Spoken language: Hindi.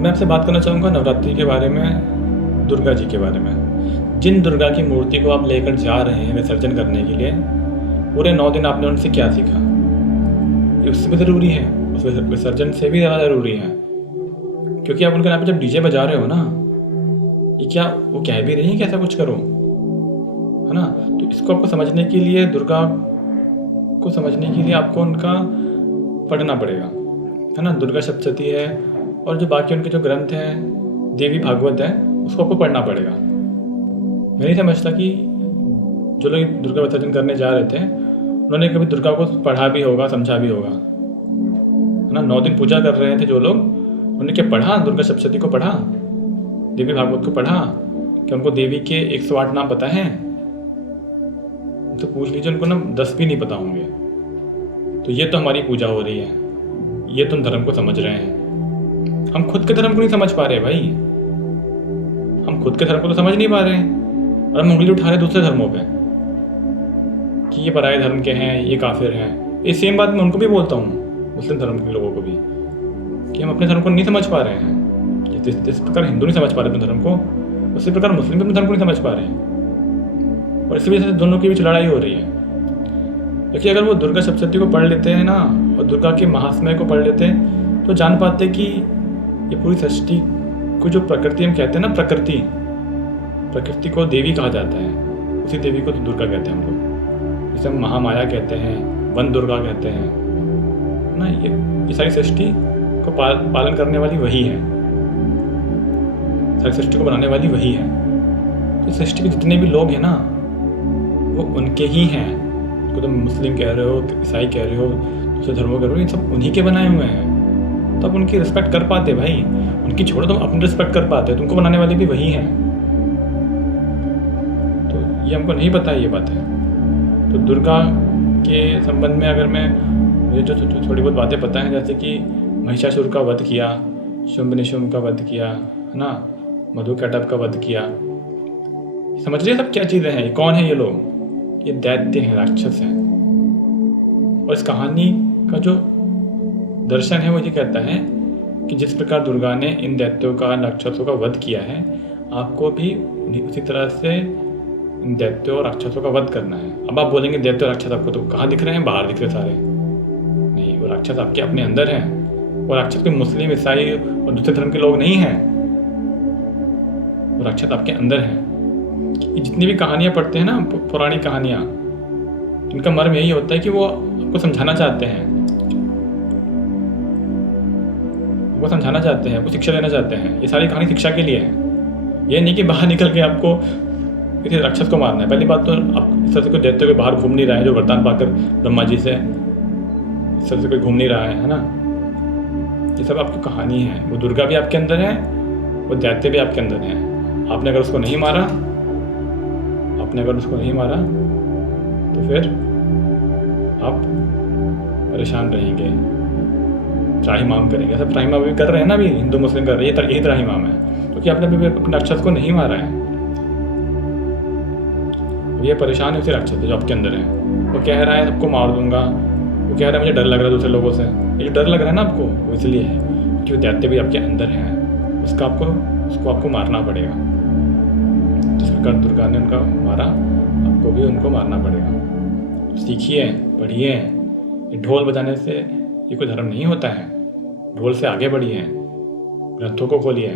मैं आपसे बात करना चाहूँगा नवरात्रि के बारे में, दुर्गा जी के बारे में। जिन दुर्गा की मूर्ति को आप लेकर जा रहे हैं विसर्जन करने के लिए, पूरे 9 दिन आपने उनसे क्या सीखा? ये उससे भी ज़रूरी है, उस विसर्जन से भी ज़्यादा ज़रूरी है। क्योंकि आप उनके नाम पे जब डीजे बजा रहे हो ना, ये क्या वो कह भी रही हैं कि ऐसा कुछ करो, है ना? तो इसको आपको समझने के लिए, दुर्गा को समझने के लिए आपको उनका पढ़ना पड़ेगा, है ना? दुर्गा सप्तशती है और जो बाकी उनके जो ग्रंथ हैं, देवी भागवत है, उसको आपको पढ़ना पड़ेगा। मैं नहीं समझता कि जो लोग दुर्गा विसर्जन करने जा रहे थे, उन्होंने कभी दुर्गा को पढ़ा भी होगा, समझा भी होगा, है ना? 9 दिन पूजा कर रहे थे जो लोग, उन्होंने क्या पढ़ा? दुर्गा सप्तशती को पढ़ा, देवी भागवत को पढ़ा? क्या उनको देवी के 108 नाम पता हैं? तो पूछ लीजिए, उनको ना 10 भी नहीं पता होंगे। तो ये तो हमारी पूजा हो रही है, ये तुम धर्म को समझ रहे हैं। हम खुद के धर्म को नहीं समझ पा रहे भाई, हम खुद के धर्म को तो समझ नहीं पा रहे हैं और हम उंगली उठा रहे दूसरे धर्मों पे कि ये पराये धर्म के हैं, ये काफिर हैं। ये सेम बात मैं उनको भी बोलता हूँ, मुस्लिम धर्म के लोगों को भी, कि हम अपने धर्म को नहीं समझ पा रहे हैं। जिस प्रकार हिंदू नहीं समझ पा रहे अपने धर्म को, उसी प्रकार मुस्लिम भी अपने धर्म को नहीं समझ पा रहे हैं, और इसी वजह से दोनों के बीच लड़ाई हो रही है। क्योंकि अगर वो दुर्गा सप्तशती को पढ़ लेते हैं ना, और दुर्गा के महात्म्य को पढ़ लेते हैं, तो जान पाते कि ये पूरी सृष्टि को, जो प्रकृति हम कहते हैं ना, प्रकृति को देवी कहा जाता है, उसी देवी को तो दुर्गा कहते हैं हम लोग। जैसे हम महामाया कहते हैं, वन दुर्गा कहते हैं ना। ये सारी सृष्टि को पालन करने वाली वही है, सारी सृष्टि को बनाने वाली वही है। तो सृष्टि के जितने भी लोग हैं ना, वो उनके ही हैं। तो तुम मुस्लिम कह रहे हो, ईसाई कह रहे हो, दूसरे धर्मों कह रहे हो, ये सब उन्हीं के बनाए हुए हैं। तो आप उनकी रिस्पेक्ट कर पाते भाई, उनकी छोड़ो, तुम अपनी रिस्पेक्ट कर पाते, तुमको बनाने वाले भी वही हैं। तो ये हमको नहीं पता है, ये बात है। तो दुर्गा के संबंध में अगर मैं, मुझे जो थोड़ी बहुत बातें पता हैं, जैसे कि महिषासुर का वध किया, शुंभ निशुंभ का वध किया, है ना, मधुकैटभ का वध किया। समझ रहे सब क्या चीज़ें हैं? कौन है ये लोग? ये दैत्य हैं, राक्षस हैं। और इस कहानी का जो दर्शन है वो ये कहता है कि जिस प्रकार दुर्गा ने इन दैत्यों का, राक्षसों का वध किया है, आपको भी उसी तरह से इन दैत्यों और राक्षसों का वध करना है। अब आप बोलेंगे दैत्य और राक्षस आपको तो कहाँ दिख रहे हैं? बाहर दिख रहे सारे। नहीं, वो राक्षस आपके अपने अंदर हैं। वो राक्षस कोई मुस्लिम, ईसाई और दूसरे धर्म के लोग नहीं हैं, वो राक्षस आपके अंदर हैं। ये जितनी भी कहानियाँ पढ़ते हैं ना, पुरानी कहानियाँ, इनका मर्म यही होता है कि वो आपको समझाना चाहते हैं, वो समझाना चाहते हैं, वो शिक्षा देना चाहते हैं। ये सारी कहानी शिक्षा के लिए है, ये नहीं कि बाहर निकल के आपको किसी राक्षस को मारना है। पहली बात तो आप इस तरह से कोई दैत्य कोई बाहर घूम नहीं रहा है, जो वरदान पाकर ब्रह्मा जी से, इस तरह से कोई घूम नहीं रहा है ना। ये सब आपकी कहानी है। वो दुर्गा भी आपके अंदर है, वो दैत्य भी आपके अंदर है। आपने अगर उसको नहीं मारा, तो फिर आप परेशान रहेंगे, त्राहिमाम करेंगे। सब त्राहिमाम भी कर रहे हैं ना, अभी हिंदू मुस्लिम कर रहे हैं, यही त्राहिमाम है, क्योंकि आपने अभी अपने राक्षस को नहीं मारा है। ये परेशान है उसी राक्षस से जो आपके अंदर है। वो कह रहा है सबको मार दूंगा, वो कह रहा है मुझे डर लग रहा है दूसरे लोगों से। ये जो डर लग रहा है ना आपको, वो इसलिए है कि वो दैत्य भी आपके अंदर है, उसको आपको मारना पड़ेगा। जिस प्रकार दुर्गा ने उनका मारा, आपको भी उनको मारना पड़ेगा। सीखिए, पढ़िए। ये ढोल बजाने से ये कोई धर्म नहीं होता है। ढोल से आगे बढ़िए, ग्रंथों को खोलिए।